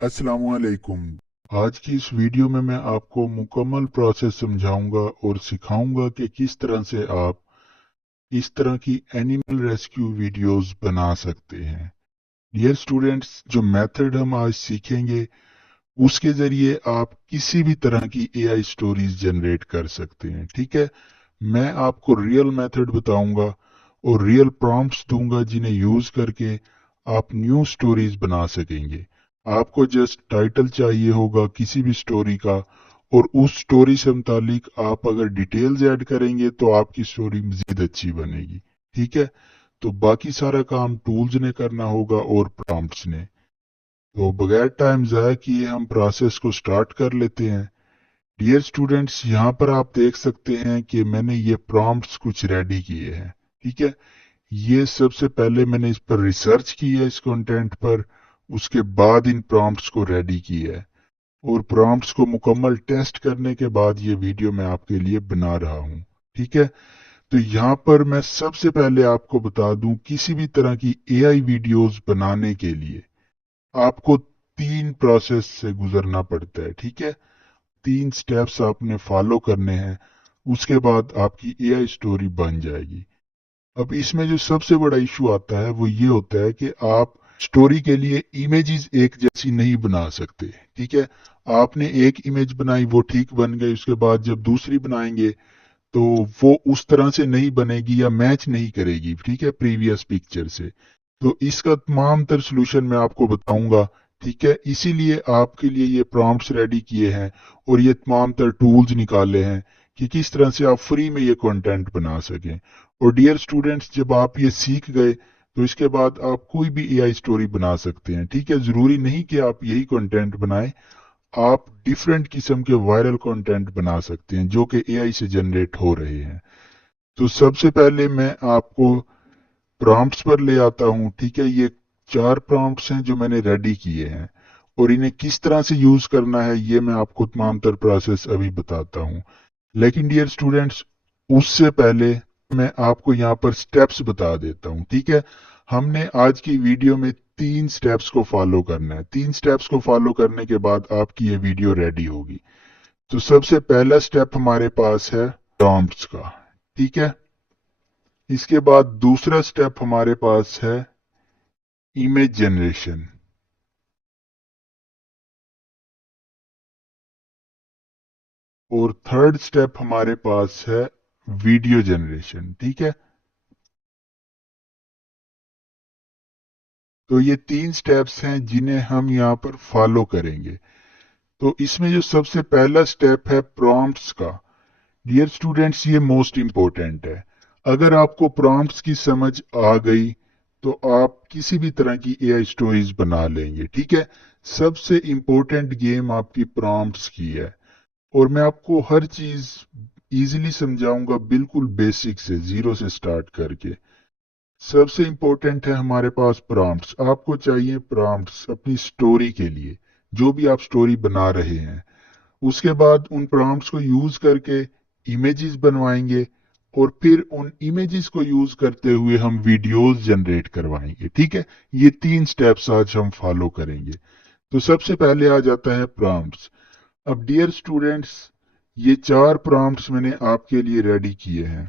अस्सलामुअलैकुम। आज की इस वीडियो में मैं आपको मुकम्मल प्रोसेस समझाऊंगा और सिखाऊंगा कि किस तरह से आप इस तरह की एनिमल रेस्क्यू वीडियोस बना सकते हैं। डियर स्टूडेंट्स, जो मेथड हम आज सीखेंगे उसके जरिए आप किसी भी तरह की एआई स्टोरीज जनरेट कर सकते हैं। ठीक है, मैं आपको रियल मेथड बताऊंगा और रियल प्रॉम्प्ट्स दूंगा जिन्हें यूज करके आप न्यू स्टोरीज बना सकेंगे। आपको जस्ट टाइटल चाहिए होगा किसी भी स्टोरी का, और उस स्टोरी से मुतालिक आप अगर डिटेल्स ऐड करेंगे तो आपकी स्टोरी मजीद अच्छी बनेगी। ठीक है, तो बाकी सारा काम टूल्स ने करना होगा और प्रॉम्प्ट्स ने। तो बगैर टाइम ज़ाया किए हम प्रोसेस को स्टार्ट कर लेते हैं। डियर स्टूडेंट्स, यहाँ पर आप देख सकते हैं कि मैंने ये प्रॉम्प्ट्स कुछ रेडी किए हैं। ठीक है, ये सबसे पहले मैंने इस पर रिसर्च की है, इस कंटेंट पर। उसके बाद इन प्रॉम्प्ट्स को रेडी किया है और प्रॉम्प्ट्स को मुकम्मल टेस्ट करने के बाद ये वीडियो मैं आपके लिए बना रहा हूँ। ठीक है, तो यहाँ पर मैं सबसे पहले आपको बता दूं, किसी भी तरह की एआई वीडियोस बनाने के लिए आपको 3 प्रोसेस से गुजरना पड़ता है। ठीक है, 3 स्टेप्स आपने फॉलो करने हैं, उसके बाद आपकी एआई स्टोरी बन जाएगी। अब इसमें जो सबसे बड़ा इशू आता है वो ये होता है कि आप स्टोरी के लिए इमेजेस एक जैसी नहीं बना सकते। ठीक है, आपने एक इमेज बनाई, वो ठीक बन गई, उसके बाद जब दूसरी बनाएंगे तो वो उस तरह से नहीं बनेगी या मैच नहीं करेगी, ठीक है, प्रीवियस पिक्चर से। तो इसका तमाम तर सोल्यूशन मैं आपको बताऊंगा। ठीक है, इसीलिए आपके लिए ये प्रॉम्प्ट्स रेडी किए हैं और ये तमाम तर टूल्स निकाले हैं कि किस तरह से आप फ्री में ये कंटेंट बना सकें। और डियर स्टूडेंट्स, जब आप ये सीख गए तो इसके बाद आप कोई भी एआई स्टोरी बना सकते हैं। ठीक है, जरूरी नहीं कि आप यही कंटेंट बनाएं, आप डिफरेंट किस्म के वायरल कंटेंट बना सकते हैं जो कि एआई से जनरेट हो रहे हैं। तो सबसे पहले मैं आपको प्रॉम्प्ट्स पर ले आता हूँ। ठीक है, ये 4 प्रॉम्प्ट्स हैं जो मैंने रेडी किए हैं और इन्हें किस तरह से यूज करना है ये मैं आपको तमाम तर प्रोसेस अभी बताता हूँ। लेकिन डियर स्टूडेंट्स, उससे पहले मैं आपको यहाँ पर स्टेप्स बता देता हूँ। ठीक है, हमने आज की वीडियो में 3 स्टेप्स को फॉलो करना है। 3 स्टेप्स को फॉलो करने के बाद आपकी ये वीडियो रेडी होगी। तो सबसे पहला स्टेप हमारे पास है प्रॉम्प्ट्स का। ठीक है, इसके बाद दूसरा स्टेप हमारे पास है इमेज जनरेशन, और थर्ड स्टेप हमारे पास है वीडियो जनरेशन। ठीक है, तो ये 3 स्टेप्स हैं जिन्हें हम यहाँ पर फॉलो करेंगे। तो इसमें जो सबसे पहला स्टेप है प्रॉम्प्ट्स का, डियर स्टूडेंट्स, ये मोस्ट इंपॉर्टेंट है। अगर आपको प्रॉम्प्ट्स की समझ आ गई तो आप किसी भी तरह की एआई स्टोरीज बना लेंगे। ठीक है, सबसे इंपॉर्टेंट गेम आपकी प्रॉम्प्ट्स की है और मैं आपको हर चीज इजीली समझाऊंगा, बिल्कुल बेसिक से, जीरो से स्टार्ट करके। सबसे इंपॉर्टेंट है हमारे पास प्रॉम्प्ट्स। आपको चाहिए प्रॉम्प्ट्स अपनी स्टोरी के लिए, जो भी आप स्टोरी बना रहे हैं। उसके बाद उन प्रॉम्प्ट्स को यूज करके इमेजेस बनवाएंगे और फिर उन इमेजेस को यूज करते हुए हम वीडियोस जनरेट करवाएंगे। ठीक है, ये 3 स्टेप्स आज हम फॉलो करेंगे। तो सबसे पहले आ जाता है प्रॉम्प्ट्स। अब डियर स्टूडेंट्स, ये 4 प्रॉम्प्ट्स मैंने आपके लिए रेडी किए हैं।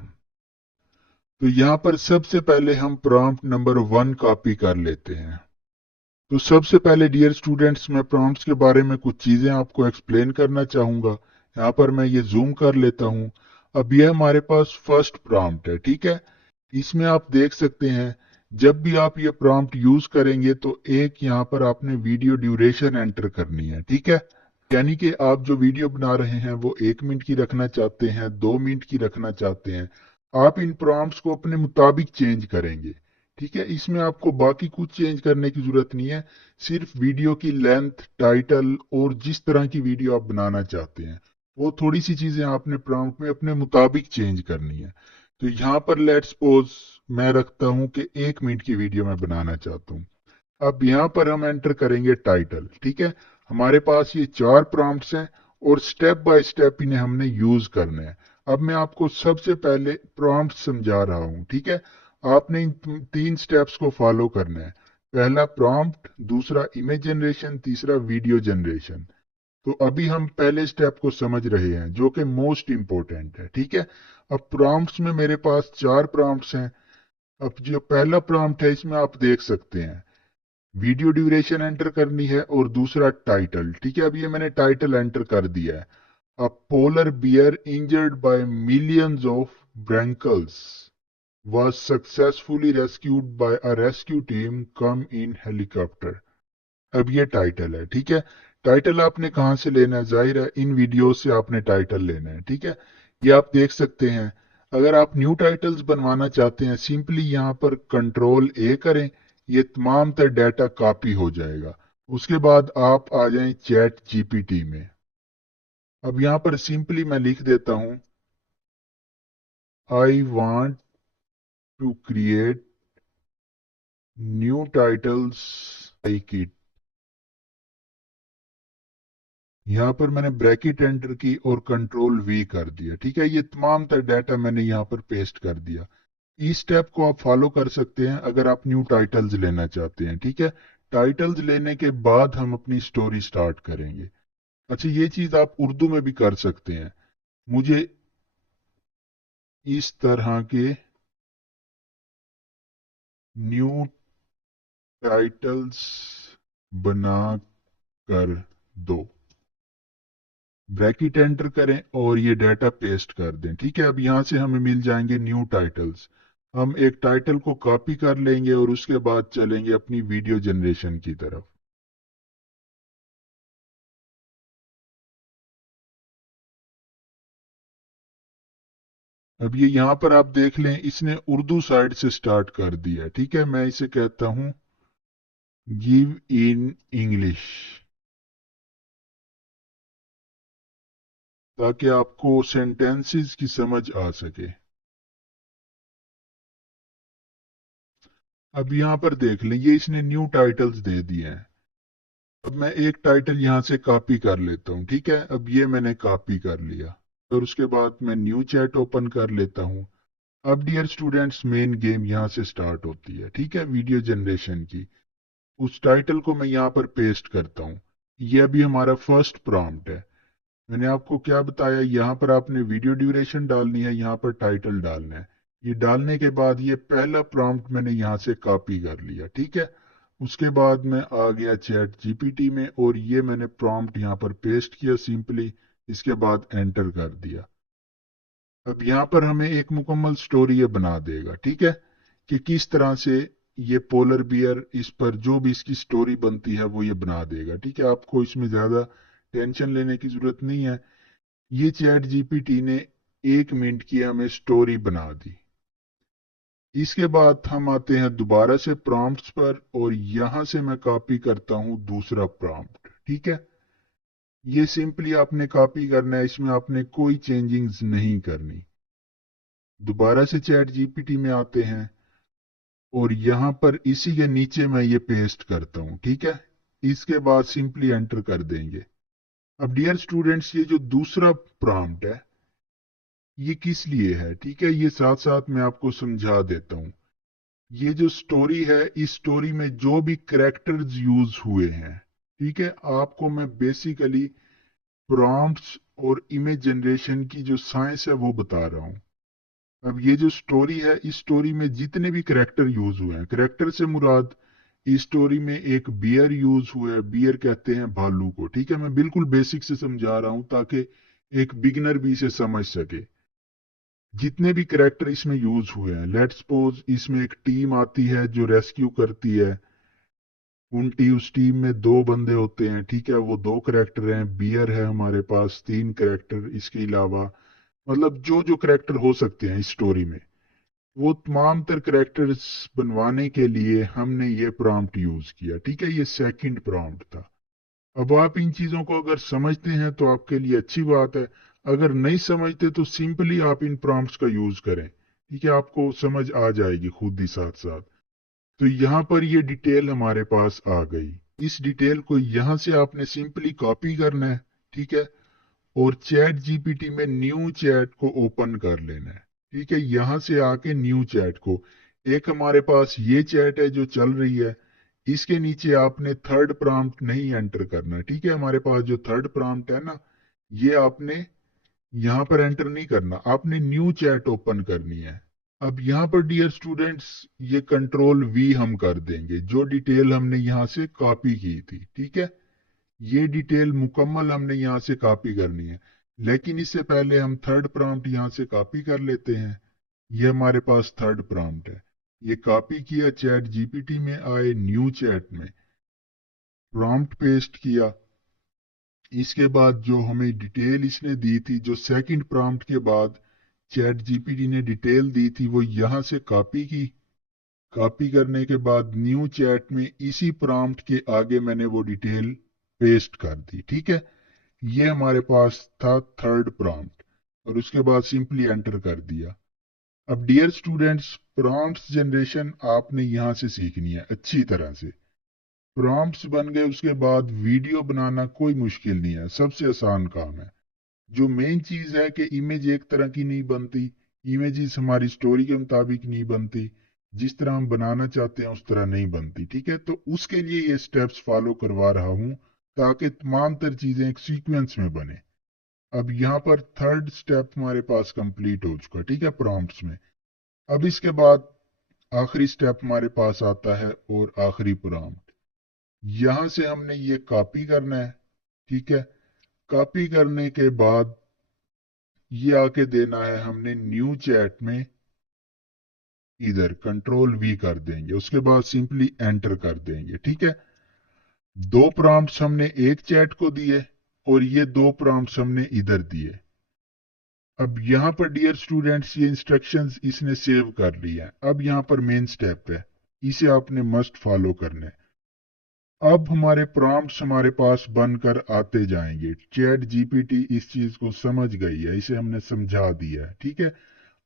तो यहाँ पर सबसे पहले हम प्रॉम्प्ट नंबर 1 कॉपी कर लेते हैं। तो सबसे पहले डियर स्टूडेंट्स, मैं प्रॉम्प्ट्स के बारे में कुछ चीजें आपको एक्सप्लेन करना चाहूंगा। यहाँ पर मैं ये जूम कर लेता हूँ। अब ये हमारे पास फर्स्ट प्रॉम्प्ट है। ठीक है, इसमें आप देख सकते हैं, जब भी आप ये प्रॉम्प्ट यूज करेंगे तो एक यहाँ पर आपने वीडियो ड्यूरेशन एंटर करनी है। ठीक है, यानी कि आप जो वीडियो बना रहे हैं वो 1 मिनट की रखना चाहते हैं, 2 मिनट की रखना चाहते हैं, आप इन प्रॉम्प्ट्स को अपने मुताबिक चेंज करेंगे। ठीक है, इसमें आपको बाकी कुछ चेंज करने की जरूरत नहीं है, सिर्फ वीडियो की लेंथ, टाइटल और जिस तरह की वीडियो आप बनाना चाहते हैं वो थोड़ी सी चीजें आपने प्रॉम्प्ट में अपने मुताबिक चेंज करनी है। तो यहाँ पर लेट्स सपोज मैं रखता हूं कि 1 मिनट की वीडियो मैं बनाना चाहता हूँ। अब यहाँ पर हम एंटर करेंगे टाइटल। ठीक है, हमारे पास ये 4 प्रॉम्प्ट्स हैं और स्टेप बाय स्टेप इन्हें हमने यूज करना है। अब मैं आपको सबसे पहले प्रॉम्प्ट समझा रहा हूँ। ठीक है, आपने इन 3 स्टेप्स को फॉलो करना है। पहला प्रॉम्प्ट, दूसरा इमेज जनरेशन, तीसरा वीडियो जनरेशन। तो अभी हम पहले स्टेप को समझ रहे हैं जो कि मोस्ट इंपॉर्टेंट है। ठीक है, अब प्रॉम्प्ट्स में मेरे पास 4 प्रॉम्प्ट्स हैं। अब जो पहला प्रॉम्प्ट है इसमें आप देख सकते हैं वीडियो ड्यूरेशन एंटर करनी है और दूसरा टाइटल। ठीक है, अब ये मैंने टाइटल एंटर कर दिया है। A polar bear injured by millions of brankles was successfully rescued by a rescue team come in helicopter। अब ये टाइटल है। ठीक है, टाइटल आपने कहाँ से लेना है? जाहिर है इन वीडियो से आपने टाइटल लेना है। ठीक है, ये आप देख सकते हैं। अगर आप न्यू टाइटल्स बनवाना चाहते हैं, सिंपली यहाँ पर कंट्रोल ए करें, ये तमाम तर डाटा कॉपी हो जाएगा। उसके बाद आप आ जाएं चैट जीपीटी में। अब यहाँ पर सिंपली मैं लिख देता हूं I want to create new titles like it. यहाँ पर मैंने ब्रैकेट एंटर की और कंट्रोल वी कर दिया। ठीक है, ये तमाम तर डाटा मैंने यहाँ पर पेस्ट कर दिया। इस स्टेप को आप फॉलो कर सकते हैं अगर आप न्यू टाइटल्स लेना चाहते हैं। ठीक है, टाइटल्स लेने के बाद हम अपनी स्टोरी स्टार्ट करेंगे। अच्छा, ये चीज आप उर्दू में भी कर सकते हैं। मुझे इस तरह के न्यू टाइटल्स बना कर दो, ब्रैकेट एंटर करें और ये डाटा पेस्ट कर दें। ठीक है, अब यहां से हमें मिल जाएंगे न्यू टाइटल्स। हम एक टाइटल को कॉपी कर लेंगे और उसके बाद चलेंगे अपनी वीडियो जनरेशन की तरफ। अब ये यहां पर आप देख लें, इसने उर्दू साइड से स्टार्ट कर दिया। ठीक है, मैं इसे कहता हूं गिव इन इंग्लिश, ताकि आपको सेंटेंसेस की समझ आ सके। अब यहां पर देख लें, ये इसने न्यू टाइटल्स दे दिए हैं। अब मैं एक टाइटल यहां से कॉपी कर लेता हूं। ठीक है, अब ये मैंने कॉपी कर लिया और उसके बाद मैं न्यू चैट ओपन कर लेता हूं। अब डियर स्टूडेंट्स, मेन गेम यहां से स्टार्ट होती है। ठीक है, वीडियो जनरेशन की। उस टाइटल को मैं यहां पर पेस्ट करता हूं। ये अभी हमारा फर्स्ट प्रॉम्प्ट है। मैंने आपको क्या बताया, यहाँ पर आपने वीडियो ड्यूरेशन डालनी है, यहाँ पर टाइटल डालना है। ये डालने के बाद ये पहला प्रॉम्प्ट मैंने यहाँ से कॉपी कर लिया। ठीक है, उसके बाद मैं आ गया चैट जीपीटी में और ये मैंने प्रॉम्प्ट यहाँ पर पेस्ट किया सिंपली। इसके बाद एंटर कर दिया। अब यहाँ पर हमें एक मुकम्मल स्टोरी ये बना देगा। ठीक है, कि किस तरह से ये पोलर बियर, इस पर जो भी इसकी स्टोरी बनती है वो ये बना देगा। ठीक है, आपको इसमें ज्यादा टेंशन लेने की जरूरत नहीं है। ये चैट जीपीटी ने 1 मिनट की हमें स्टोरी बना दी। इसके बाद हम आते हैं दोबारा से प्रॉम्प्ट्स पर और यहां से मैं कॉपी करता हूं दूसरा प्रॉम्प्ट। ठीक है, ये सिंपली आपने कॉपी करना है, इसमें आपने कोई चेंजिंग्स नहीं करनी। दोबारा से चैट जीपीटी में आते हैं और यहां पर इसी के नीचे मैं ये पेस्ट करता हूं। ठीक है, इसके बाद सिंपली एंटर कर देंगे। अब डियर स्टूडेंट्स, ये जो दूसरा प्रॉम्प्ट है ये किस लिए है? ठीक है, ये साथ साथ मैं आपको समझा देता हूं। ये जो स्टोरी है, इस स्टोरी में जो भी कैरेक्टर्स यूज हुए हैं, ठीक है, आपको मैं बेसिकली प्रॉम्प्ट्स और इमेज जनरेशन की जो साइंस है वो बता रहा हूं। अब ये जो स्टोरी है, इस स्टोरी में जितने भी कैरेक्टर यूज हुए हैं, कैरेक्टर से मुराद इस स्टोरी में एक बियर यूज हुआ है। बियर कहते हैं भालू को। ठीक है, मैं बिल्कुल बेसिक से समझा रहा हूं ताकि एक बिगिनर भी इसे समझ सके। जितने भी करैक्टर इसमें यूज हुए हैं, लेट्स सपोज इसमें एक टीम आती है जो रेस्क्यू करती है। उस टीम में 2 बंदे होते हैं। ठीक है, वो 2 करैक्टर हैं। बियर है हमारे पास 3 करैक्टर। इसके अलावा मतलब जो जो करैक्टर हो सकते हैं इस स्टोरी में, वो तमाम तर करैक्टर्स बनवाने के लिए हमने ये प्रॉम्प्ट यूज किया। ठीक है, ये सेकंड प्रॉम्प्ट था। अब आप इन चीजों को अगर समझते हैं तो आपके लिए अच्छी बात है। अगर नहीं समझते तो सिंपली आप इन प्रॉम्प्ट्स का यूज करें। ठीक है, आपको समझ आ जाएगी खुद ही साथ साथ। तो यहाँ पर ये डिटेल हमारे पास आ गई। इस डिटेल को यहाँ से आपने सिंपली कॉपी करना है। ठीक है, और चैट जीपीटी में न्यू चैट को ओपन कर लेना है। ठीक है, यहाँ से आके न्यू चैट को, एक हमारे पास ये चैट है जो चल रही है, इसके नीचे आपने थर्ड प्रॉम्प्ट नहीं एंटर करना, ठीक है। हमारे पास जो थर्ड प्रॉम्प्ट है ना, ये आपने यहाँ पर एंटर नहीं करना, आपने न्यू चैट ओपन करनी है। अब यहाँ पर डियर स्टूडेंट्स ये कंट्रोल वी हम कर देंगे, जो डिटेल हमने यहाँ से कॉपी की थी, ठीक है। ये डिटेल मुकम्मल हमने यहाँ से कॉपी करनी है, लेकिन इससे पहले हम थर्ड प्रॉम्प्ट यहाँ से कॉपी कर लेते हैं। ये हमारे पास थर्ड प्रॉम्प्ट है, ये कॉपी किया, चैट जीपीटी में आए, न्यू चैट में प्रॉम्प्ट पेस्ट किया। इसके बाद जो हमें डिटेल इसने दी थी, जो सेकंड प्रॉम्प्ट के बाद चैट जीपीटी ने डिटेल दी थी, वो यहाँ से कॉपी की। कॉपी करने के बाद न्यू चैट में इसी प्रॉम्प्ट के आगे मैंने वो डिटेल पेस्ट कर दी, ठीक है। ये हमारे पास था थर्ड प्रॉम्प्ट, और उसके बाद सिंपली एंटर कर दिया। अब डियर स्टूडेंट्स, प्रॉम्प्ट्स जनरेशन आपने यहाँ से सीखनी है अच्छी तरह से। प्रॉम्प्ट्स बन गए, उसके बाद वीडियो बनाना कोई मुश्किल नहीं है, सबसे आसान काम है। जो मेन चीज है कि इमेज एक तरह की नहीं बनती, इमेजेस हमारी स्टोरी के मुताबिक नहीं बनती, जिस तरह हम बनाना चाहते हैं उस तरह नहीं बनती, ठीक है। तो उसके लिए ये स्टेप्स फॉलो करवा रहा हूं, ताकि तमाम तर चीजें एक सीक्वेंस में बने। अब यहाँ पर थर्ड स्टेप हमारे पास कंप्लीट हो चुका, ठीक है, प्रॉम्प्ट्स में। अब इसके बाद आखिरी स्टेप हमारे पास आता है, और आखिरी प्रॉम्प्ट यहां से हमने ये कॉपी करना है, ठीक है। कॉपी करने के बाद ये आके देना है हमने न्यू चैट में, इधर कंट्रोल वी कर देंगे, उसके बाद सिंपली एंटर कर देंगे, ठीक है। दो प्रॉम्प्ट्स हमने एक चैट को दिए, और ये दो प्रॉम्प्ट्स हमने इधर दिए। अब यहाँ पर डियर स्टूडेंट्स ये इंस्ट्रक्शंस इसने सेव कर ली है। अब यहाँ पर मेन स्टेप है, इसे आपने मस्ट फॉलो करना है। अब हमारे प्रॉम्प्ट्स हमारे पास बनकर आते जाएंगे। चैट जीपीटी इस चीज को समझ गई है, इसे हमने समझा दिया है, ठीक है।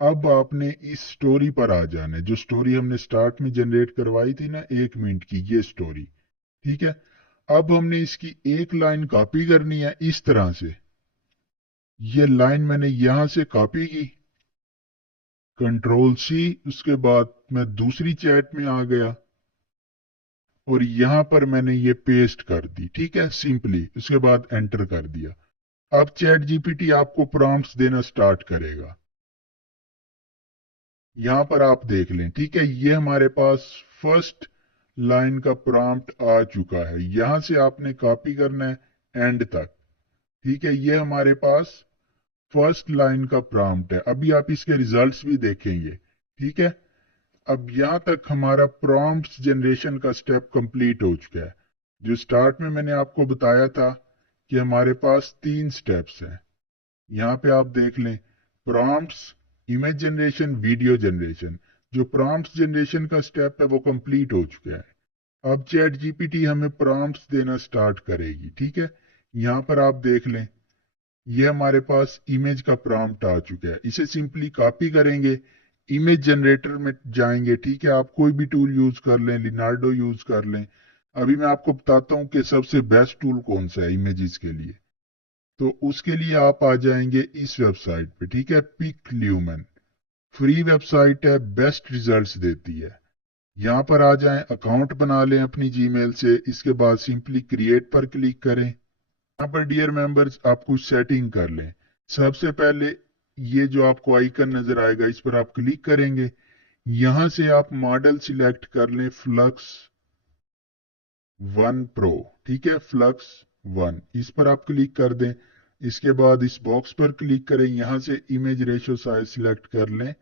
अब आपने इस स्टोरी पर आ जाना है, जो स्टोरी हमने स्टार्ट में जनरेट करवाई थी ना, 1 मिनट की, ये स्टोरी, ठीक है। अब हमने इसकी एक लाइन कॉपी करनी है इस तरह से। ये लाइन मैंने यहां से कॉपी की, कंट्रोल सी, उसके बाद मैं दूसरी चैट में आ गया, और यहां पर मैंने ये पेस्ट कर दी, ठीक है, सिंपली। उसके बाद एंटर कर दिया। अब चैट जीपीटी आपको प्रॉम्प्ट्स देना स्टार्ट करेगा। यहां पर आप देख लें, ठीक है, ये हमारे पास फर्स्ट लाइन का प्रॉम्प्ट आ चुका है। यहां से आपने कॉपी करना है एंड तक, ठीक है। ये हमारे पास फर्स्ट लाइन का प्रॉम्प्ट है। अभी आप इसके रिजल्ट्स भी देखेंगे, ठीक है। अब यहां तक हमारा प्रॉम्प्ट्स जनरेशन का स्टेप कंप्लीट हो चुका है। जो स्टार्ट में मैंने आपको बताया था कि हमारे पास 3 स्टेप्स हैं, यहाँ पे आप देख लें, prompts, image generation, video generation. जो प्रॉम्प्ट्स जनरेशन का स्टेप है वो कंप्लीट हो चुका है। अब चैट जीपीटी हमें प्रॉम्प्ट्स देना स्टार्ट करेगी, ठीक है। यहाँ पर आप देख लें, ये हमारे पास इमेज का प्रॉम्प्ट आ चुका है। इसे सिंपली कॉपी करेंगे, इमेज जनरेटर में जाएंगे, ठीक है। आप कोई भी टूल यूज कर लें, लिनार्डो यूज कर लें। अभी मैं आपको बताता हूँ कि सबसे बेस्ट टूल कौन सा है इमेजेस के लिए। तो उसके लिए आप आ जाएंगे इस वेबसाइट पे, ठीक है, पिक ल्यूमन। फ्री वेबसाइट है, बेस्ट रिजल्ट्स देती है। यहाँ पर आ जाएं, अकाउंट बना लें अपनी जीमेल से। इसके बाद सिंपली क्रिएट पर क्लिक करें। यहाँ पर डियर मेंबर्स आप कुछ सेटिंग कर लें। सबसे पहले ये जो आपको आइकन नजर आएगा, इस पर आप क्लिक करेंगे। यहां से आप मॉडल सिलेक्ट कर लें, फ्लक्स 1 प्रो, ठीक है, फ्लक्स 1, इस पर आप क्लिक कर दें। इसके बाद इस बॉक्स पर क्लिक करें, यहां से इमेज रेशो साइज सिलेक्ट कर लें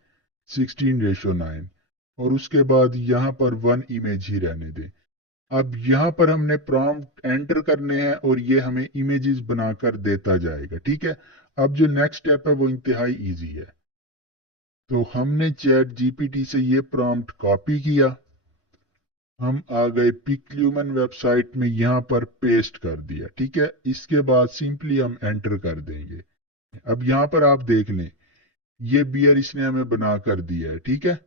16:9, और उसके बाद यहां पर 1 इमेज ही रहने दें। अब यहां पर हमने प्रॉम्प्ट एंटर करने हैं, और ये हमें इमेजेस बनाकर देता जाएगा, ठीक है। अब जो नेक्स्ट स्टेप है वो इंतहाई इजी है। तो हमने चैट जीपीटी से ये प्रॉम्प्ट कॉपी किया, हम आ गए पिक्ल्यूमन वेबसाइट में, यहां पर पेस्ट कर दिया, ठीक है। इसके बाद सिंपली हम एंटर कर देंगे। अब यहां पर आप देख लें, ये बियर इसने हमें बना कर दिया है, ठीक है।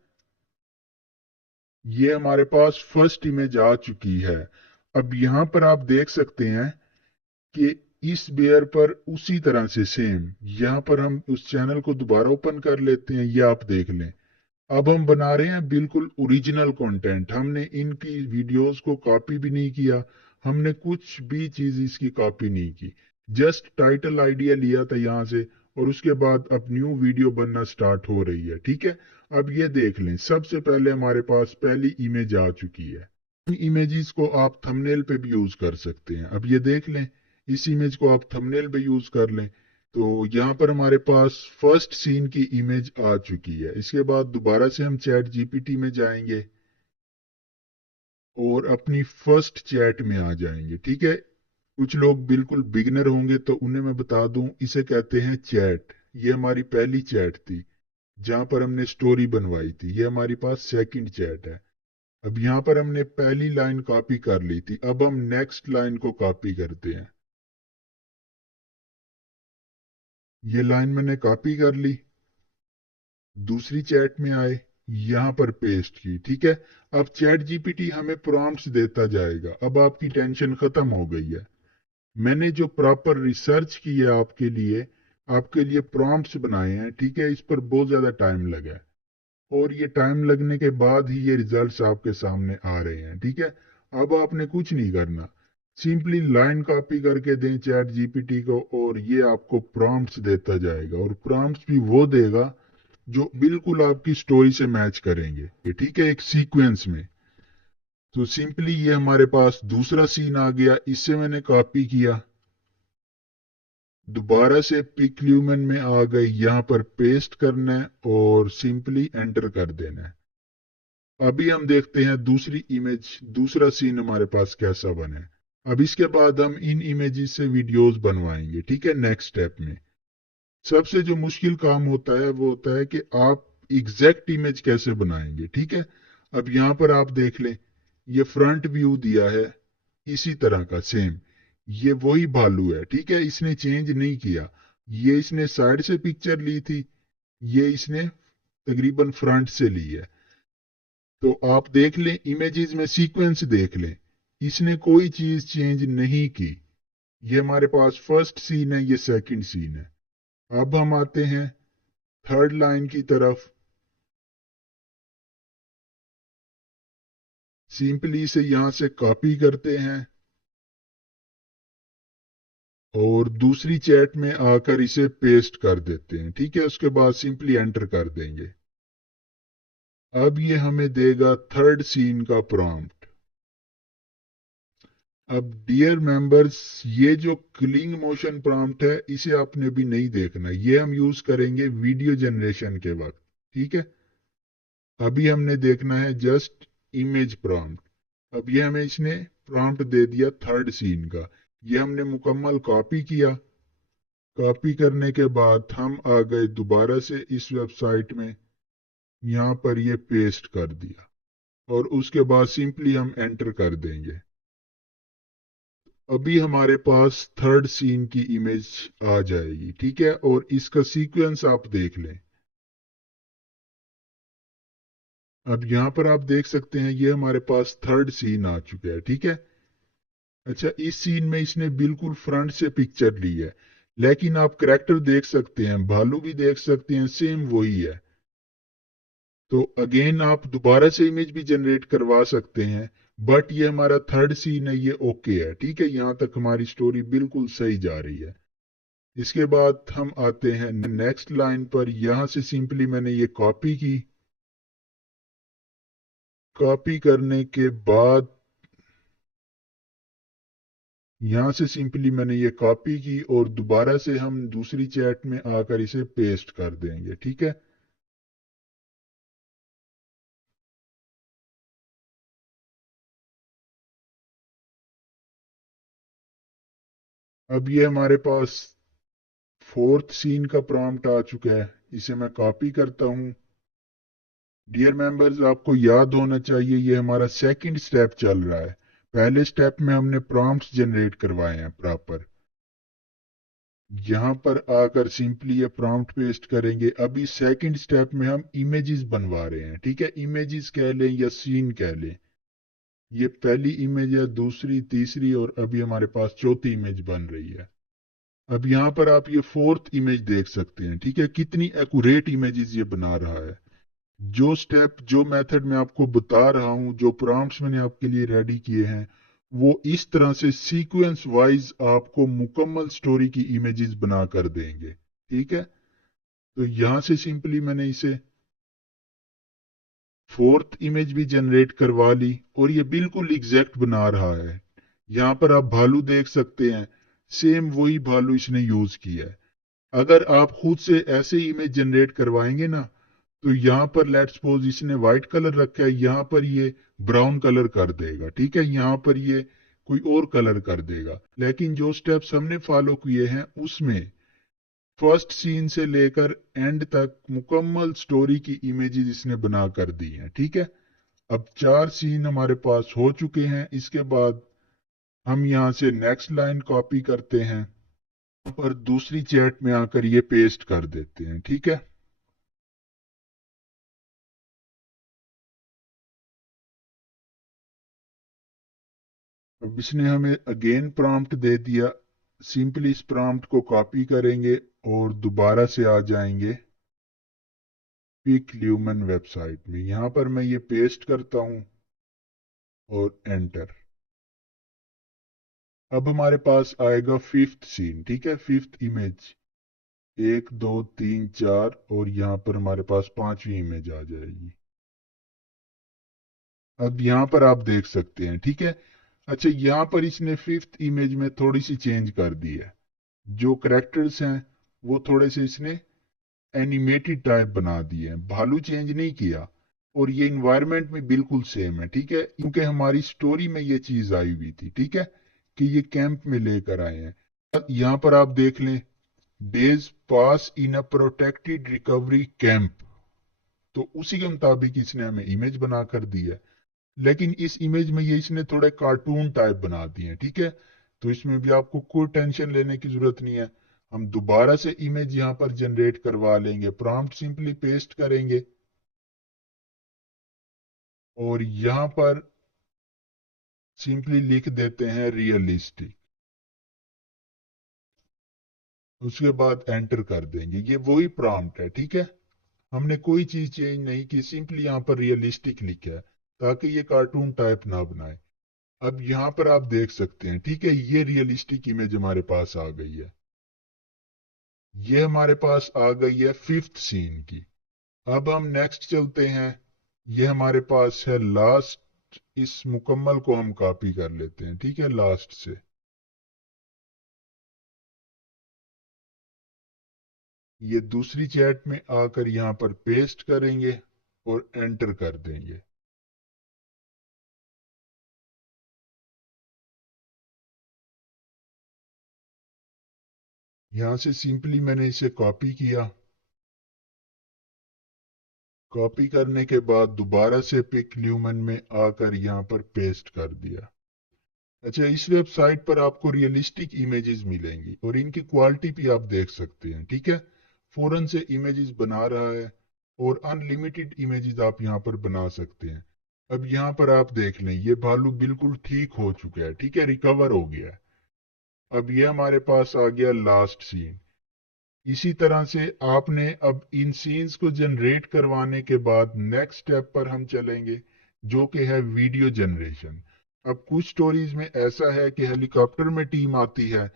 ये हमारे पास फर्स्ट इमेज आ चुकी है। अब यहां पर आप देख सकते हैं कि इस बेयर पर उसी तरह से सेम, यहां पर हम उस चैनल को दोबारा ओपन कर लेते हैं, ये आप देख लें, अब हम बना रहे हैं बिल्कुल ओरिजिनल कंटेंट। हमने इनकी वीडियोस को कॉपी भी नहीं किया, हमने कुछ भी चीज इसकी कॉपी नहीं की। जस्ट टाइटल आइडिया लिया था यहाँ से, और उसके बाद अब न्यू वीडियो बनना स्टार्ट हो रही है। ठीक है, अब ये देख लें, सबसे पहले हमारे पास पहली इमेज आ चुकी है। इन इमेजेस को आप थंबनेल पे भी यूज कर सकते हैं। अब ये देख लें, इस इमेज को आप थंबनेल पे यूज कर लें। तो यहाँ पर हमारे पास फर्स्ट सीन की इमेज आ चुकी है। इसके बाद दोबारा से हम चैट जीपीटी में जाएंगे और अपनी फर्स्ट चैट में आ जाएंगे। ठीक है, कुछ लोग बिल्कुल बिगिनर होंगे तो उन्हें मैं बता दूं, इसे कहते हैं चैट। ये हमारी पहली चैट थी जहां पर हमने स्टोरी बनवाई थी। ये हमारे पास सेकंड चैट है। अब यहाँ पर हमने पहली लाइन कॉपी कर ली थी, अब हम नेक्स्ट लाइन को कॉपी करते हैं। ये लाइन मैंने कॉपी कर ली, दूसरी चैट में आए, यहां पर पेस्ट की। ठीक है, अब चैट जीपीटी हमें प्रॉम्प्ट्स देता जाएगा। अब आपकी टेंशन खत्म हो गई है। मैंने जो प्रॉपर रिसर्च की है आपके लिए प्रॉम्प्ट्स बनाए हैं। ठीक है, इस पर बहुत ज्यादा टाइम लगा है, और ये टाइम लगने के बाद ही ये रिजल्ट्स आपके सामने आ रहे हैं। ठीक है, अब आपने कुछ नहीं करना, सिंपली लाइन कॉपी करके दें चैट जीपीटी को, और ये आपको प्रॉम्प्ट्स देता जाएगा, और प्रॉम्प्ट्स भी वो देगा जो बिल्कुल आपकी स्टोरी से मैच करेंगे। ये ठीक है, एक सीक्वेंस में। तो सिंपली ये हमारे पास दूसरा सीन आ गया, इससे मैंने कॉपी किया, दोबारा से पिक ल्यूमन में आ गए, यहाँ पर पेस्ट करना है और सिंपली एंटर कर देना है। अभी हम देखते हैं दूसरी इमेज, दूसरा सीन हमारे पास कैसा बना है। अब इसके बाद हम इन इमेजेस से वीडियोस बनवाएंगे। ठीक है, नेक्स्ट स्टेप में सबसे जो मुश्किल काम होता है वो होता है कि आप एग्जैक्ट इमेज कैसे बनाएंगे। ठीक है, अब यहाँ पर आप देख लें, ये फ्रंट व्यू दिया है इसी तरह का सेम। ये वही भालू है। ठीक है, इसने चेंज नहीं किया। ये इसने साइड से पिक्चर ली थी, ये इसने तकरीबन फ्रंट से ली है। तो आप देख लें, इमेजेस में सीक्वेंस देख लें, इसने कोई चीज चेंज नहीं की। ये हमारे पास फर्स्ट सीन है, ये सेकंड सीन है। अब हम आते हैं थर्ड लाइन की तरफ। सिंपली इसे यहां से कॉपी करते हैं और दूसरी चैट में आकर इसे पेस्ट कर देते हैं। ठीक है, उसके बाद सिंपली एंटर कर देंगे। अब ये हमें देगा थर्ड सीन का प्रॉम्प्ट। अब डियर मेंबर्स, ये जो क्लिंग मोशन प्रॉम्प्ट है इसे आपने अभी नहीं देखना, ये हम यूज करेंगे वीडियो जनरेशन के वक्त। ठीक है, अभी हमने देखना है जस्ट इमेज प्रॉम्प्ट। अब ये हमें इसने प्रॉम्प्ट दे दिया थर्ड सीन का, ये हमने मुकम्मल कॉपी किया। कॉपी करने के बाद हम आ गए दोबारा से इस वेबसाइट में, यहाँ पर ये पेस्ट कर दिया, और उसके बाद सिंपली हम एंटर कर देंगे। अभी हमारे पास थर्ड सीन की इमेज आ जाएगी। ठीक है, और इसका सीक्वेंस आप देख लें। अब यहाँ पर आप देख सकते हैं ये हमारे पास थर्ड सीन आ चुका है। ठीक है, अच्छा, इस सीन में इसने बिल्कुल फ्रंट से पिक्चर ली है, लेकिन आप करेक्टर देख सकते हैं, भालू भी देख सकते हैं, सेम वही है। तो अगेन आप दोबारा से इमेज भी जनरेट करवा सकते हैं, बट ये हमारा थर्ड सीन है, ये ओके है। ठीक है, यहाँ तक हमारी स्टोरी बिल्कुल सही जा रही है। इसके बाद हम आते हैं नेक्स्ट लाइन पर। यहां से सिंपली मैंने ये कॉपी की। कॉपी करने के बाद यहां से सिंपली मैंने ये कॉपी की, और दोबारा से हम दूसरी चैट में आकर इसे पेस्ट कर देंगे। ठीक है, अब ये हमारे पास फोर्थ सीन का प्रॉम्प्ट आ चुका है, इसे मैं कॉपी करता हूं। डियर मेंबर्स, आपको याद होना चाहिए ये हमारा सेकंड स्टेप चल रहा है। पहले स्टेप में हमने प्रॉम्प्ट्स जनरेट करवाए हैं प्रॉपर। यहां पर आकर सिंपली ये प्रॉम्प्ट पेस्ट करेंगे। अभी सेकंड स्टेप में हम इमेजेस बनवा रहे हैं। ठीक है, इमेजेस कह लें या सीन कह लें। ये पहली इमेज है, दूसरी, तीसरी, और अभी हमारे पास चौथी इमेज बन रही है। अब यहाँ पर आप ये फोर्थ इमेज देख सकते हैं। ठीक है, कितनी एक्यूरेट इमेजेस ये बना रहा है। जो स्टेप, जो मेथड मैं आपको बता रहा हूं, जो प्रॉम्प्ट्स मैंने आपके लिए रेडी किए हैं, वो इस तरह से सीक्वेंस वाइज आपको मुकम्मल स्टोरी की इमेजेस बना कर देंगे। ठीक है, तो यहां से सिंपली मैंने इसे फोर्थ इमेज भी जनरेट करवा ली और ये बिल्कुल एग्जैक्ट बना रहा है। यहाँ पर आप भालू देख सकते हैं, सेम वही भालू इसने यूज किया है। अगर आप खुद से ऐसे इमेज जनरेट करवाएंगे ना, तो यहाँ पर लेट्स सपोज इसने व्हाइट कलर रखा है, यहाँ पर ये ब्राउन कलर कर देगा। ठीक है, यहाँ पर ये कोई और कलर कर देगा। लेकिन जो स्टेप्स हमने फॉलो किए हैं उसमें फर्स्ट सीन से लेकर एंड तक मुकम्मल स्टोरी की इमेजेस इसने बना कर दी हैं। ठीक है, अब 4 सीन हमारे पास हो चुके हैं। इसके बाद हम यहाँ से नेक्स्ट लाइन कॉपी करते हैं और दूसरी चैट में आकर ये पेस्ट कर देते हैं। ठीक है, अब इसने हमें अगेन प्रॉम्प्ट दे दिया। सिंपली इस प्रॉम्प्ट को कॉपी करेंगे और दोबारा से आ जाएंगे पिक ल्यूमन वेबसाइट में। यहां पर मैं ये पेस्ट करता हूं और एंटर। अब हमारे पास आएगा फिफ्थ सीन। ठीक है, फिफ्थ इमेज, 1 2 3 4, और यहाँ पर हमारे पास पांचवी इमेज आ जाएगी। अब यहाँ पर आप देख सकते हैं। ठीक है, अच्छा यहाँ पर इसने फिफ्थ इमेज में थोड़ी सी चेंज कर दी है। जो करेक्टर्स हैं वो थोड़े से इसने एनिमेटेड टाइप बना दिए हैं, भालू चेंज नहीं किया। और ये इन्वायरमेंट में बिल्कुल सेम है। ठीक है, क्योंकि हमारी स्टोरी में ये चीज आई हुई थी। ठीक है, कि ये कैंप में लेकर आए हैं। यहाँ पर आप देख लें, days pass in a protected recovery camp, तो उसी के मुताबिक इसने हमें इमेज बना कर दी है। लेकिन इस इमेज में ये इसने थोड़े कार्टून टाइप बना दिए हैं। ठीक है, तो इसमें भी आपको कोई टेंशन लेने की जरूरत नहीं है। हम दोबारा से इमेज यहाँ पर जनरेट करवा लेंगे, प्रॉम्प्ट सिंपली पेस्ट करेंगे और यहाँ पर सिंपली लिख देते हैं रियलिस्टिक। उसके बाद एंटर कर देंगे। ये वही प्रॉम्प्ट है। ठीक है, हमने कोई चीज चेंज नहीं की, सिंपली यहाँ पर रियलिस्टिक लिखा है ताकि ये कार्टून टाइप ना बनाए। अब यहाँ पर आप देख सकते हैं। ठीक है, ये रियलिस्टिक इमेज हमारे पास आ गई है। ये हमारे पास आ गई है फिफ्थ सीन की। अब हम नेक्स्ट चलते हैं। ये हमारे पास है लास्ट। इस मुकम्मल को हम कॉपी कर लेते हैं। ठीक है, लास्ट से ये दूसरी चैट में आकर यहाँ पर पेस्ट करेंगे और एंटर कर देंगे। यहाँ से सिंपली मैंने इसे कॉपी किया। कॉपी करने के बाद दोबारा से पिक ल्यूमन में आकर यहाँ पर पेस्ट कर दिया। अच्छा, इस वेबसाइट पर आपको रियलिस्टिक इमेजेस मिलेंगी और इनकी क्वालिटी भी आप देख सकते हैं। ठीक है, फौरन से इमेजेस बना रहा है और अनलिमिटेड इमेजेस आप यहाँ पर बना सकते हैं। अब यहाँ पर आप देख लें, ये भालू बिल्कुल ठीक हो चुका है। ठीक है, रिकवर हो गया है। अब ये हमारे पास आ गया लास्ट सीन। इसी तरह से आपने अब इन सीन्स को जनरेट करवाने के बाद नेक्स्ट स्टेप पर हम चलेंगे, जो कि है वीडियो जनरेशन। अब कुछ स्टोरीज में ऐसा है कि हेलीकॉप्टर में टीम आती है,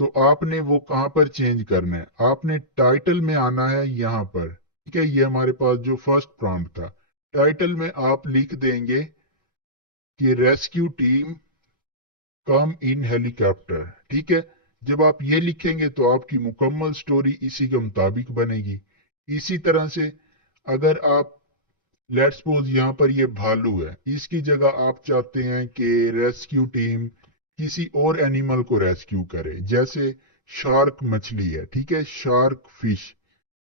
तो आपने वो कहाँ पर चेंज करना है, आपने टाइटल में आना है यहाँ पर। ठीक है, ये हमारे पास जो फर्स्ट प्रॉम्प्ट था, टाइटल में आप लिख देंगे कि रेस्क्यू टीम कम इन हेलीकॉप्टर। ठीक है, जब आप ये लिखेंगे तो आपकी मुकम्मल स्टोरी इसी के मुताबिक बनेगी। इसी तरह से अगर आप लेट्स सपोज यहाँ पर ये भालू है, इसकी जगह आप चाहते हैं कि रेस्क्यू टीम किसी और एनिमल को रेस्क्यू करे, जैसे शार्क मछली है। ठीक है, शार्क फिश।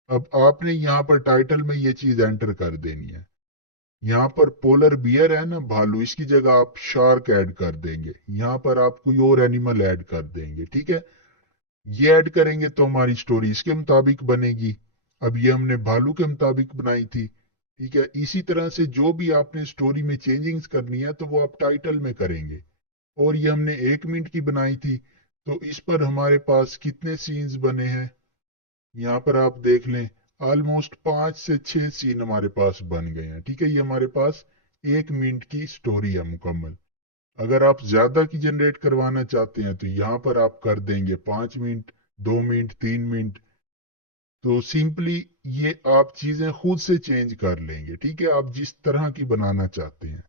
अब आपने यहाँ पर टाइटल में ये चीज एंटर कर देनी है। यहाँ पर पोलर बियर है ना भालू, इसकी जगह आप शार्क ऐड कर देंगे। यहाँ पर आप कोई और एनिमल ऐड कर देंगे। ठीक है, ये ऐड करेंगे तो हमारी स्टोरी इसके मुताबिक बनेगी। अब ये हमने भालू के मुताबिक बनाई थी। ठीक है, इसी तरह से जो भी आपने स्टोरी में चेंजिंग्स करनी है तो वो आप टाइटल में करेंगे। और ये हमने 1 मिनट की बनाई थी, तो इस पर हमारे पास कितने सीन्स बने हैं यहाँ पर आप देख लें। ऑलमोस्ट 5 से 6 सीन हमारे पास बन गए हैं। ठीक है, ये हमारे पास 1 मिनट की स्टोरी है मुकम्मल। अगर आप ज्यादा की जनरेट करवाना चाहते हैं तो यहाँ पर आप कर देंगे 5 मिनट, 2 मिनट, 3 मिनट। तो सिंपली ये आप चीजें खुद से चेंज कर लेंगे। ठीक है, आप जिस तरह की बनाना चाहते हैं।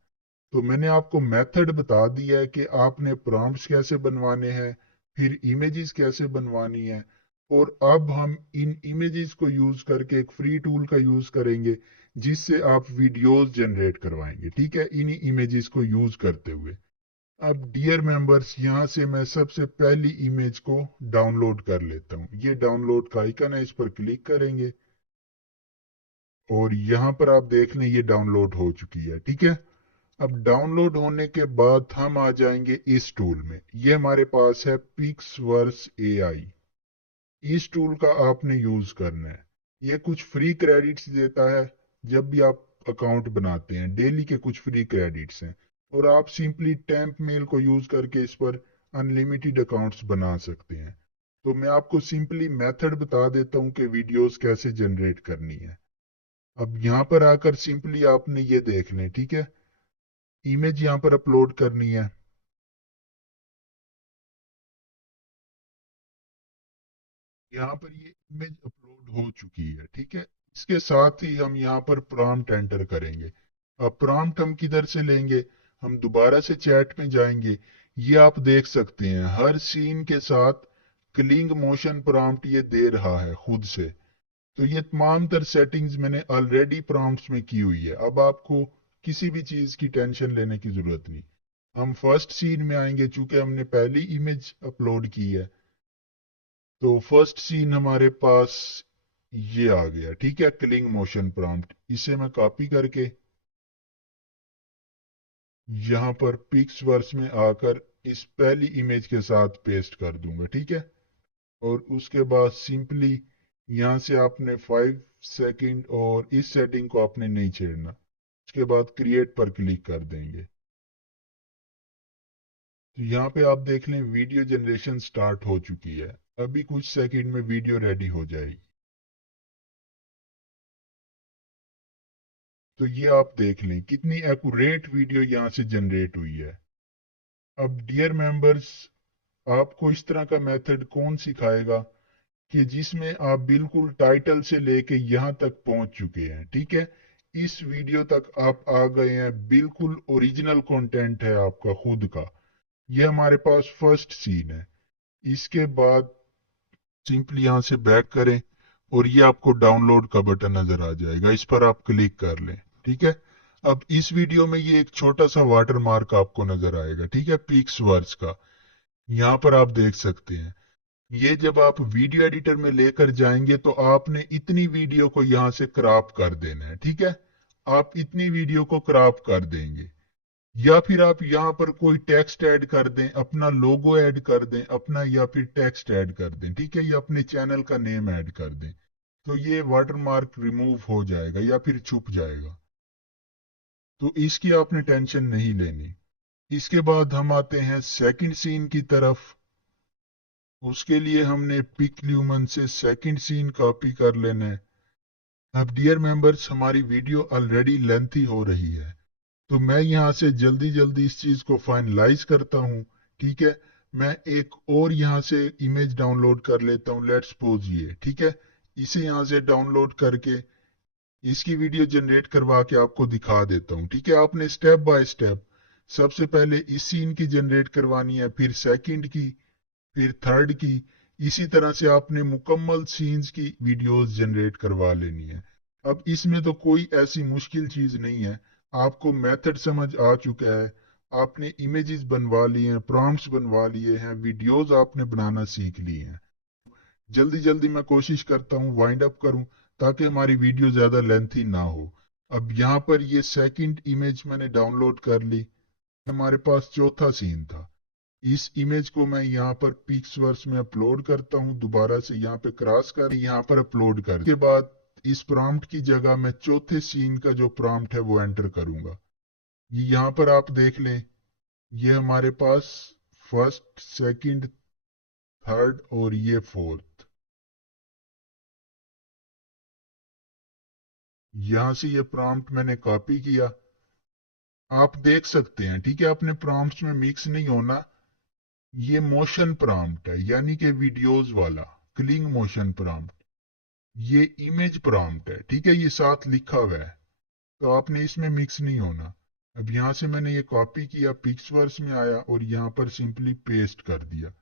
तो मैंने आपको मेथड बता दिया है कि आपने प्रॉम्प्ट्स कैसे बनवाने हैं, फिर इमेजेस कैसे बनवानी है। और अब हम इन इमेजेस को यूज करके एक फ्री टूल का यूज करेंगे जिससे आप वीडियोस जनरेट करवाएंगे। ठीक है, इन्हीं इमेजेस को यूज करते हुए। अब डियर मेंबर्स, यहाँ से मैं सबसे पहली इमेज को डाउनलोड कर लेता हूँ। ये डाउनलोड का आइकन है, इस पर क्लिक करेंगे और यहाँ पर आप देख लें ये डाउनलोड हो चुकी है। ठीक है, अब डाउनलोड होने के बाद हम आ जाएंगे इस टूल में। ये हमारे पास है पिक्सवर्स एआई। इस टूल का आपने यूज करना है। ये कुछ फ्री क्रेडिट्स देता है जब भी आप अकाउंट बनाते हैं। डेली के कुछ फ्री क्रेडिट्स हैं और आप सिंपली टेम्प मेल को यूज करके इस पर अनलिमिटेड अकाउंट्स बना सकते हैं। तो मैं आपको सिंपली मेथड बता देता हूँ कि वीडियोस कैसे जनरेट करनी है। अब यहाँ पर आकर सिंपली आपने ये देख लें। ठीक है, इमेज यहाँ पर अपलोड करनी है। यहाँ पर ये इमेज अपलोड हो चुकी है। ठीक है, इसके साथ ही हम यहाँ पर प्रॉम्प्ट एंटर करेंगे। अब प्रॉम्प्ट हम किधर से लेंगे? हम दोबारा से चैट में जाएंगे। ये आप देख सकते हैं हर सीन के साथ क्लिंग मोशन प्रॉम्प्ट ये दे रहा है खुद से। तो ये तमाम तर सेटिंग्स मैंने ऑलरेडी प्रॉम्प्ट्स में की हुई है। अब आपको किसी भी चीज की टेंशन लेने की जरूरत नहीं। हम फर्स्ट सीन में आएंगे, चूंकि हमने पहली इमेज अपलोड की है। तो फर्स्ट सीन हमारे पास ये आ गया। ठीक है, क्लिंग मोशन प्रॉम्प्ट। इसे मैं कॉपी करके यहाँ पर पिक्स वर्स में आकर इस पहली इमेज के साथ पेस्ट कर दूंगा। ठीक है, और उसके बाद सिंपली यहाँ से आपने 5 सेकंड और इस सेटिंग को आपने नहीं छेड़ना। उसके बाद क्रिएट पर क्लिक कर देंगे। तो यहाँ पे आप देख लें वीडियो जनरेशन स्टार्ट हो चुकी है। अभी कुछ सेकंड में वीडियो रेडी हो जाएगी। तो ये आप देख लें कितनी एक्यूरेट वीडियो यहाँ से जनरेट हुई है। अब डियर मेंबर्स, आपको इस तरह का मेथड कौन सिखाएगा कि जिसमें आप बिल्कुल टाइटल से लेके यहाँ तक पहुंच चुके हैं। ठीक है, इस वीडियो तक आप आ गए हैं, बिल्कुल ओरिजिनल कंटेंट है आपका खुद का। ये हमारे पास फर्स्ट सीन है। इसके बाद सिंपली यहाँ से बैक करें और ये आपको डाउनलोड का बटन नजर आ जाएगा, इस पर आप क्लिक कर लें। ठीक है, अब इस वीडियो में ये एक छोटा सा वाटर मार्क आपको नजर आएगा। ठीक है, पिक्स वर्स का। यहाँ पर आप देख सकते हैं। ये जब आप वीडियो एडिटर में लेकर जाएंगे तो आपने इतनी वीडियो को यहाँ से क्रॉप कर देना है। ठीक है, आप इतनी वीडियो को क्रॉप कर देंगे या फिर आप यहाँ पर कोई टेक्स्ट ऐड कर दें, अपना लोगो ऐड कर दें अपना, या फिर टेक्स्ट ऐड कर दें। ठीक है, या अपने चैनल का नेम ऐड कर दें। तो ये वाटरमार्क रिमूव हो जाएगा या फिर छुप जाएगा। तो इसकी आपने टेंशन नहीं लेनी। इसके बाद हम आते हैं सेकंड सीन की तरफ। उसके लिए हमने पिक ल्यूमन से सेकंड सीन कॉपी कर लेना है। अब डियर मेंबर्स, हमारी वीडियो ऑलरेडी लेंथी हो रही है तो मैं यहाँ से जल्दी जल्दी इस चीज को फाइनलाइज करता हूँ। ठीक है, मैं एक और यहाँ से इमेज डाउनलोड कर लेता हूँ। लेट्स सपोज ये। ठीक है, इसे यहाँ से डाउनलोड करके इसकी वीडियो जनरेट करवा के आपको दिखा देता हूँ। ठीक है, आपने स्टेप बाय स्टेप सबसे पहले इस सीन की जनरेट करवानी है, फिर सेकंड की, फिर थर्ड की। इसी तरह से आपने मुकम्मल सीन्स की वीडियोस जनरेट करवा लेनी है। अब इसमें तो कोई ऐसी मुश्किल चीज नहीं है। आपको मेथड समझ आ चुका है। आपने इमेजेस बनवा लिए हैं, प्रॉम्प्ट्स बनवा लिए हैं, वीडियोस आपने बनाना सीख ली हैं। जल्दी जल्दी मैं कोशिश करता हूँ वाइंड अप करूँ ताकि हमारी वीडियो ज्यादा लेंथी ना हो। अब यहाँ पर ये सेकंड इमेज मैंने डाउनलोड कर ली। हमारे पास चौथा सीन था। इस इमेज को मैं यहाँ पर पिक्सवर्स में अपलोड करता हूँ। दोबारा से यहाँ पे क्रॉस कर यहाँ पर अपलोड कर के बाद इस प्रॉम्प्ट की जगह मैं चौथे सीन का जो प्रॉम्प्ट है वो एंटर करूंगा। ये यहाँ पर आप देख लें, ये हमारे पास फर्स्ट, सेकंड, थर्ड और ये फोर्थ। यहां से ये प्रॉम्प्ट मैंने कॉपी किया, आप देख सकते हैं, ठीक है। अपने प्रॉम्प्ट्स में मिक्स नहीं होना। ये मोशन प्रॉम्प्ट है, यानी कि वीडियोस वाला क्लिंग मोशन प्रॉम्प्ट। ये इमेज प्रॉम्प्ट है, ठीक है, ये साथ लिखा हुआ है, तो आपने इसमें मिक्स नहीं होना। अब यहां से मैंने ये कॉपी किया, पिक्सवर्स में आया और यहाँ पर सिंपली पेस्ट कर दिया।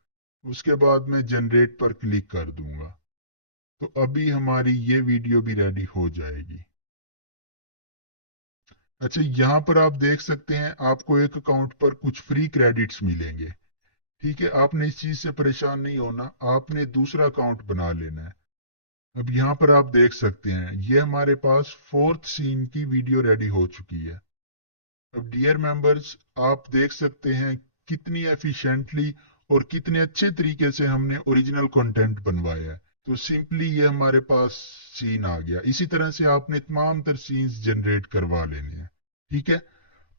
उसके बाद मैं जनरेट पर क्लिक कर दूंगा, तो अभी हमारी ये वीडियो भी रेडी हो जाएगी। अच्छा, यहाँ पर आप देख सकते हैं आपको एक अकाउंट पर कुछ फ्री क्रेडिट्स मिलेंगे, ठीक है। आपने इस चीज से परेशान नहीं होना, आपने दूसरा अकाउंट बना लेना है। अब यहाँ पर आप देख सकते हैं ये हमारे पास फोर्थ सीन की वीडियो रेडी हो चुकी है। अब डियर मेंबर्स, आप देख सकते हैं कितनी एफिशिएंटली और कितने अच्छे तरीके से हमने ओरिजिनल कंटेंट बनवाया है। तो सिंपली ये हमारे पास सीन आ गया। इसी तरह से आपने तमाम तर सीन्स जनरेट करवा लेने हैं, ठीक है।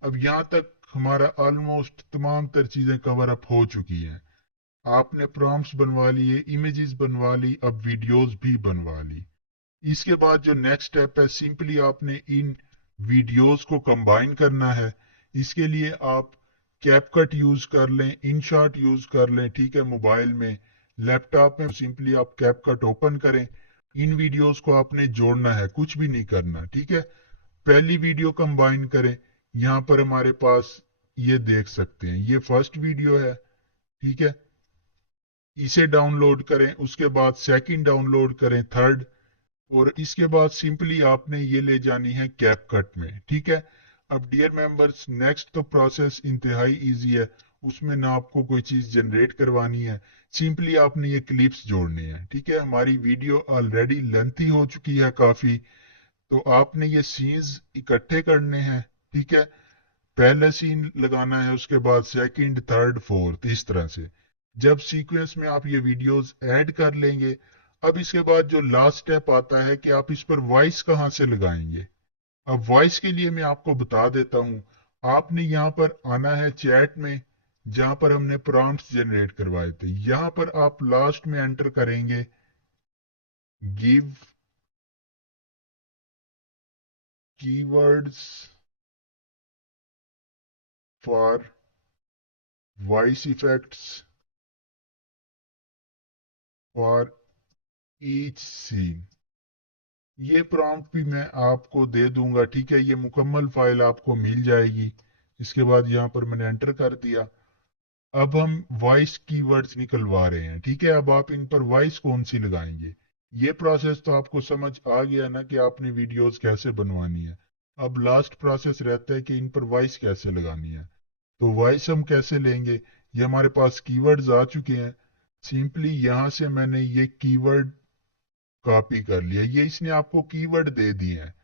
अब यहाँ तक हमारा ऑलमोस्ट तमाम तर चीजें कवर अप हो चुकी हैं। आपने प्रॉम्प्ट्स बनवा लिए, इमेजेस बनवा ली, अब वीडियोस भी बनवा ली। इसके बाद जो नेक्स्ट स्टेप है, सिंपली आपने इन वीडियोस को कंबाइन करना है। इसके लिए आप कैपकट यूज कर लें, इनशॉट यूज कर लें, ठीक है। मोबाइल में, लैपटॉप में सिंपली आप कैपकट ओपन करें, इन वीडियोस को आपने जोड़ना है, कुछ भी नहीं करना, ठीक है। पहली वीडियो कंबाइन करें, यहाँ पर हमारे पास ये देख सकते हैं, ये फर्स्ट वीडियो है, ठीक है। इसे डाउनलोड करें, उसके बाद सेकंड डाउनलोड करें, थर्ड, और इसके बाद सिंपली आपने ये ले जानी है कैपकट में, ठीक है। अब डियर मेंबर्स, नेक्स्ट तो प्रोसेस इंतहाई इजी है, उसमें ना आपको कोई चीज जनरेट करवानी है, सिंपली आपने ये क्लिप्स जोड़ने हैं, ठीक है। हमारी वीडियो ऑलरेडी लेंथी हो चुकी है काफी, तो आपने ये सीन्स इकट्ठे करने हैं, ठीक है। पहला सीन लगाना है, उसके बाद सेकंड, थर्ड, फोर्थ, इस तरह से जब सीक्वेंस में आप ये वीडियोस ऐड कर लेंगे। अब इसके बाद जो लास्ट स्टेप आता है कि आप इस पर वॉइस कहाँ से लगाएंगे। अब वॉइस के लिए मैं आपको बता देता हूं। आपने यहाँ पर आना है चैट में, जहां पर हमने प्रॉम्प्ट्स जनरेट करवाए थे, यहाँ पर आप लास्ट में एंटर करेंगे give keywords for voice effects for each scene. ये प्रॉम्प्ट भी मैं आपको दे दूंगा, ठीक है। ये मुकम्मल फाइल आपको मिल जाएगी। इसके बाद यहाँ पर मैंने एंटर कर दिया। अब हम वॉइस कीवर्ड्स निकलवा रहे हैं, ठीक है। अब आप इन पर वॉइस कौन सी लगाएंगे, ये प्रोसेस तो आपको समझ आ गया ना कि आपने वीडियोस कैसे बनवानी है। अब लास्ट प्रोसेस रहता है कि इन पर वॉइस कैसे लगानी है। तो वॉइस हम कैसे लेंगे, ये हमारे पास कीवर्ड्स आ चुके हैं। सिंपली यहाँ से मैंने ये कीवर्ड कॉपी कर लिया, ये इसने आपको कीवर्ड दे दिए हैं।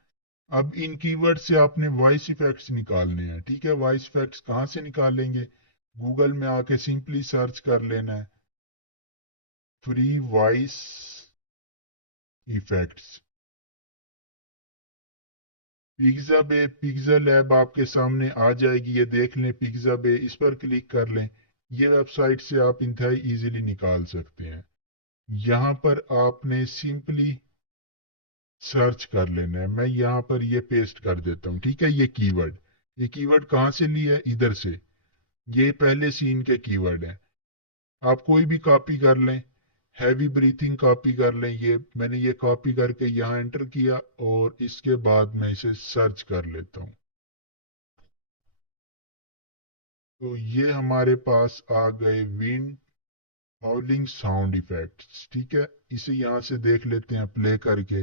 अब इन कीवर्ड से आपने वॉइस इफेक्ट्स निकालने हैं, ठीक है। वॉइस इफेक्ट्स कहाँ से निकालेंगे, गूगल में आके सिंपली सर्च कर लेना है फ्री वॉइस इफेक्ट्स। पिक्सा लैब आपके सामने आ जाएगी, ये देख लें पिक्सा बे, इस पर क्लिक कर लें। ये वेबसाइट से आप इंतहाई इजीली निकाल सकते हैं। यहाँ पर आपने सिंपली सर्च कर लेना है। मैं यहाँ पर ये पेस्ट कर देता हूँ, ठीक है। ये कीवर्ड कहाँ से लिया है, इधर से। ये पहले सीन के कीवर्ड हैं। आप कोई भी कॉपी कर लें, हैवी ब्रीथिंग कॉपी कर लें। ये मैंने ये कॉपी करके यहाँ एंटर किया और इसके बाद मैं इसे सर्च कर लेता हूँ। तो ये हमारे पास आ गए विंड हाउलिंग साउंड इफेक्ट्स, ठीक है। इसे यहाँ से देख लेते हैं प्ले करके।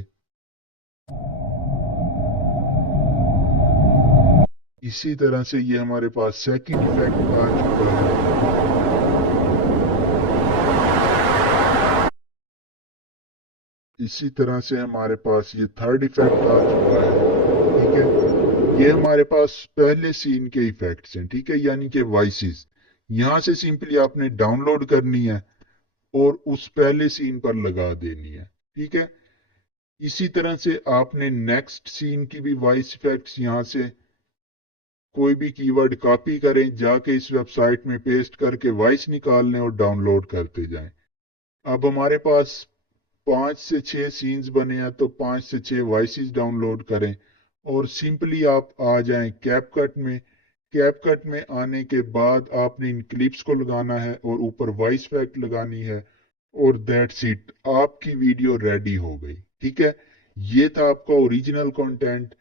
इसी तरह से ये हमारे पास सेकंड इफेक्ट आ चुका है। इसी तरह से हमारे पास ये थर्ड इफेक्ट आ चुका है, ठीक है। ये हमारे पास पहले सीन के इफेक्ट्स हैं, ठीक है, यानी कि वॉइसेस। यहां से सिंपली आपने डाउनलोड करनी है और उस पहले सीन पर लगा देनी है, ठीक है। इसी तरह से आपने नेक्स्ट सीन की भी वॉइस इफेक्ट्स यहां से कोई भी कीवर्ड कॉपी करें, जाके इस वेबसाइट में पेस्ट करके वॉइस निकाल लें और डाउनलोड करते जाएं। अब हमारे पास 5 से 6 सीन्स बने हैं, तो 5 से 6 वॉइसेस डाउनलोड करें। और सिंपली आप आ जाएं कैपकट में। कैपकट में आने के बाद आपने इन क्लिप्स को लगाना है और ऊपर वॉइस इफेक्ट लगानी है और दैट्स इट, आपकी वीडियो रेडी हो गई। ठीक है, ये था आपका ओरिजिनल कंटेंट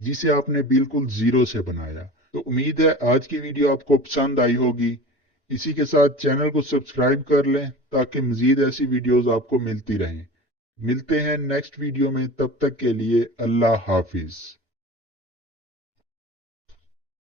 जिसे आपने बिल्कुल जीरो से बनाया। तो उम्मीद है आज की वीडियो आपको पसंद आई होगी। इसी के साथ चैनल को सब्सक्राइब कर लें ताकि मजीद ऐसी वीडियोस आपको मिलती रहें। मिलते हैं नेक्स्ट वीडियो में, तब तक के लिए अल्लाह हाफिज।